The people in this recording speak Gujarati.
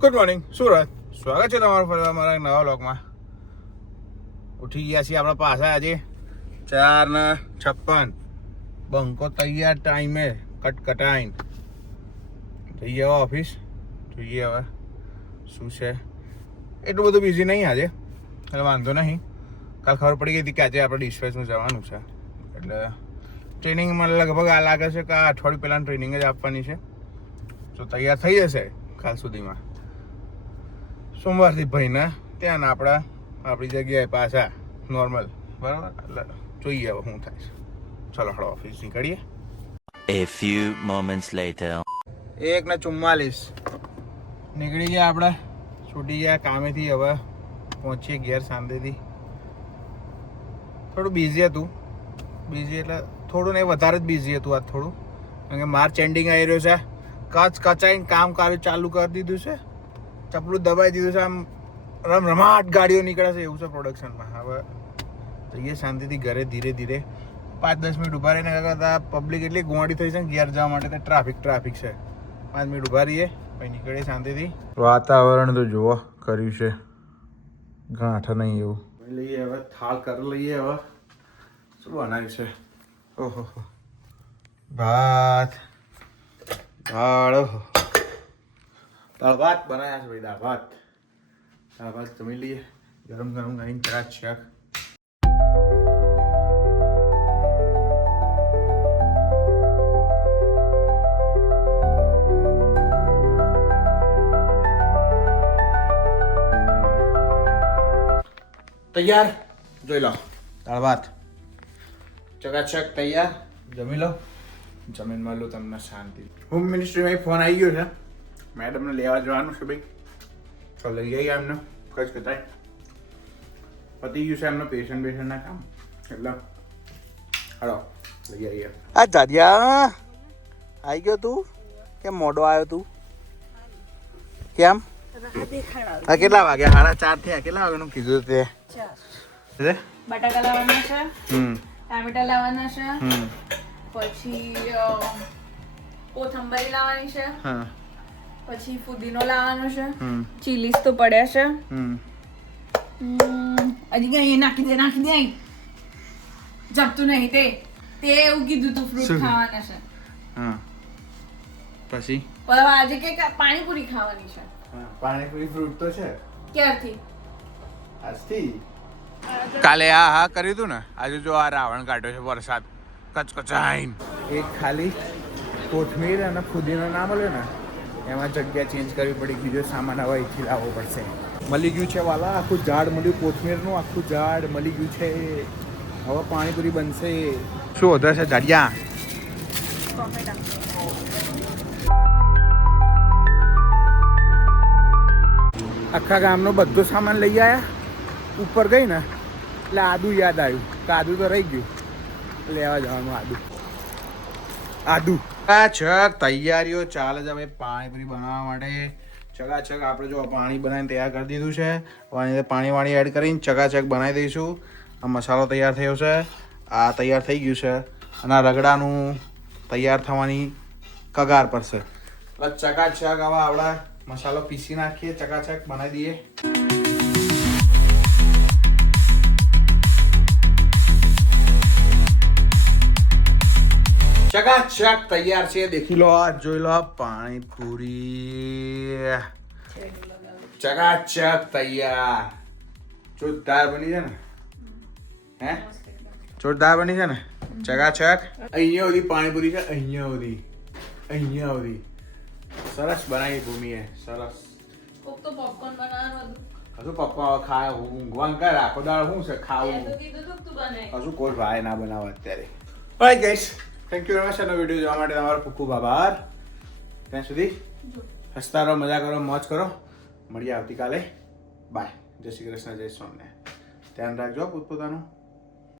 ગુડ મોર્નિંગ સુરત, સ્વાગત છે તમારું ફરી અમારા નવા વ્લોગમાં. ઉઠી ગયા છીએ આપણા પાછા આજે 4:56. બંકો તૈયાર ટાઈમે કટકટાઈને જઈએ હવે ઓફિસ. જોઈએ હવે શું છે. એટલું બધું બિઝી નહીં આજે, એટલે વાંધો નહીં. કાલ ખબર પડી ગઈ હતી કે આજે આપણે ડિસ્પેચમાં જવાનું છે, એટલે ટ્રેનિંગ મને લગભગ આ લાગે છે કે આ અઠવાડિયું પહેલાં ટ્રેનિંગ જ આપવાની છે. તો તૈયાર થઈ જશે કાલ સુધીમાં. સોમવારથી ભાઈને ત્યાં આપણી જગ્યાએ પાછા નોર્મલ, બરાબર. એટલે જોઈએ હવે શું થાય છે. ચલો હળો ઓફિસ નીકળીએ. A few moments later. 1:44 નીકળી ગયા આપણે, છૂટી ગયા કામેથી. હવે પહોંચીએ ઘેર શાંતિથી. થોડું બિઝી હતું, બિઝી એટલે થોડું નહીં વધારે જ બિઝી હતું આજ થોડું, કારણ કે માર્ચ એન્ડિંગ આવી રહ્યો છે. કચાઈને કામ ચાલુ કરી દીધું છે, ચપલું દબાઈ દીધું છે. આમ રમરમાટ ગાડીઓ નીકળે છે એવું છે પ્રોડક્શનમાં. હવે જઈએ શાંતિથી ઘરે ધીરે ધીરે. 5-10 મિનિટ ઊભા રહીને કરતા પબ્લિક એટલી ગોંડી થઈ છે ને ઘેર જવા માટે ટ્રાફિક છે. 5 મિનિટ ઊભા રહીએ પછી નીકળીએ શાંતિથી. વાતાવરણ તો જુઓ કર્યું છે, ગાંઠ નહીં એવું. લઈએ હવે થાળ કરી લઈએ. હવે શું બનાવ્યું છે? ઓહો, ભાત, દાળ ભાત બનાવ્યા છે ભાઈ. દાળ ભાત જમી લઈએ. ગરમ ગરમ ખાઈને ચકાચક. તૈયાર, જોઈ લો. દાળ ભાત ચકાચક તૈયાર. જમી લો. જમીન મળ્યું તમને શાંતિ. હોમ મિનિસ્ટ્રીમાં ફોન આવી ગયો છે, મેડમને લેવા જવાનું છે ભાઈ. તો લઈ જઈએ એમને. કચ કતાય પતી ગયું છે એમનું પેશન્ટના કામ, એટલે હાલો લઈ આવીએ. આ દાદિયા આવી ગયો તું? કેમ મોડો આવ્યો તું? કેમ? કેટલા વાગ્યા? 4:30 થયા. કેટલા વાગ્યાનું કીધું તે? બટાકા લાવવાના છે, ટામેટા લાવવાના છે, પછી કોથંબરી લાવવાની છે, પછી ફુદીનો લાવવાનો છે, ચીલીસ તો પડ્યા છે. હજી કઈ નાખી દે જપતું નહીં. તે એવું કીધું તું ફ્રૂટ ખાવાના છે. પછી આજે કે પાણીપુરી ખાવાની છે. પાણીપુરી ફ્રૂટ તો છે ક્યારથી? આજથી. કાલે હા કર્યું હતું ને. આજે જો આ રાવણ કાઢ્યો છે વરસાદ કચકચાઈને. એક ખાલી કોથમીર અને ફુદીનો ના મળ્યો ને, એમાં જગ્યા ચેન્જ કરવી પડી. બીજો સામાન હવે અહીંથી લાવવો પડશે. મળી ગયું છે વાલા, આખું ઝાડ મળ્યું. કોથમીરનું આખું ઝાડ મળી ગયું છે. હવે પાણીપુરી બનશે. શું વધે છે ઝાડિયા? આખા ગામનો બધો સામાન લઈ આવ્યા. ઉપર ગઈ ને એટલે આદુ યાદ આવ્યું કે આદુ તો રહી ગયું, લેવા જવાનું. આદુ ચકાચક તૈયારીઓ ચાલે છે ભાઈ પાણીપુરી બનાવવા માટે. ચકાચક આપણે જો પાણી બનાવીને તૈયાર કરી દીધું છે. પાણી એડ કરીને ચકાચક બનાવી દઈશું. આ મસાલો તૈયાર થયો છે, આ તૈયાર થઈ ગયું છે, અને આ રગડાનું તૈયાર થવાની કગાર પર છે. એટલે ચકાચક હવે આપણે મસાલો પીસી નાખીએ, ચકાચક બનાવી દઈએ. ચકાચક તૈયાર છે. દેખી લો, જોઈ લો. પાણીપુરી ચકાચક તૈયાર. જોરદાર બની છે ને? હે, જોરદાર બની છે ને? ચકાચક. અહીંયા સુધી પાણીપુરી છે, અહીંયા સુધી સરસ બનાવી ભૂમિએ, સરસ. કોક તો પોપકોર્ન બનાવવાનું હતું. હજુ પપ્પા ખાય ઊંઘવાનું કરે આખો દાળ. શું છે ખાવું? હજુ કોઈ ભાઈ ના બનાવે અત્યારે. Okay guys, thank you very much. આનો વિડીયો જોવા માટે તમારો ખૂબ ખૂબ આભાર. ત્યાં સુધી હસતા રહો, મજા કરો, મોજ કરો. મળીએ આવતીકાલે. બાય. જય શ્રી કૃષ્ણ, જય સ્વામિનારાયણ. ધ્યાન રાખજો પોતપોતાનું.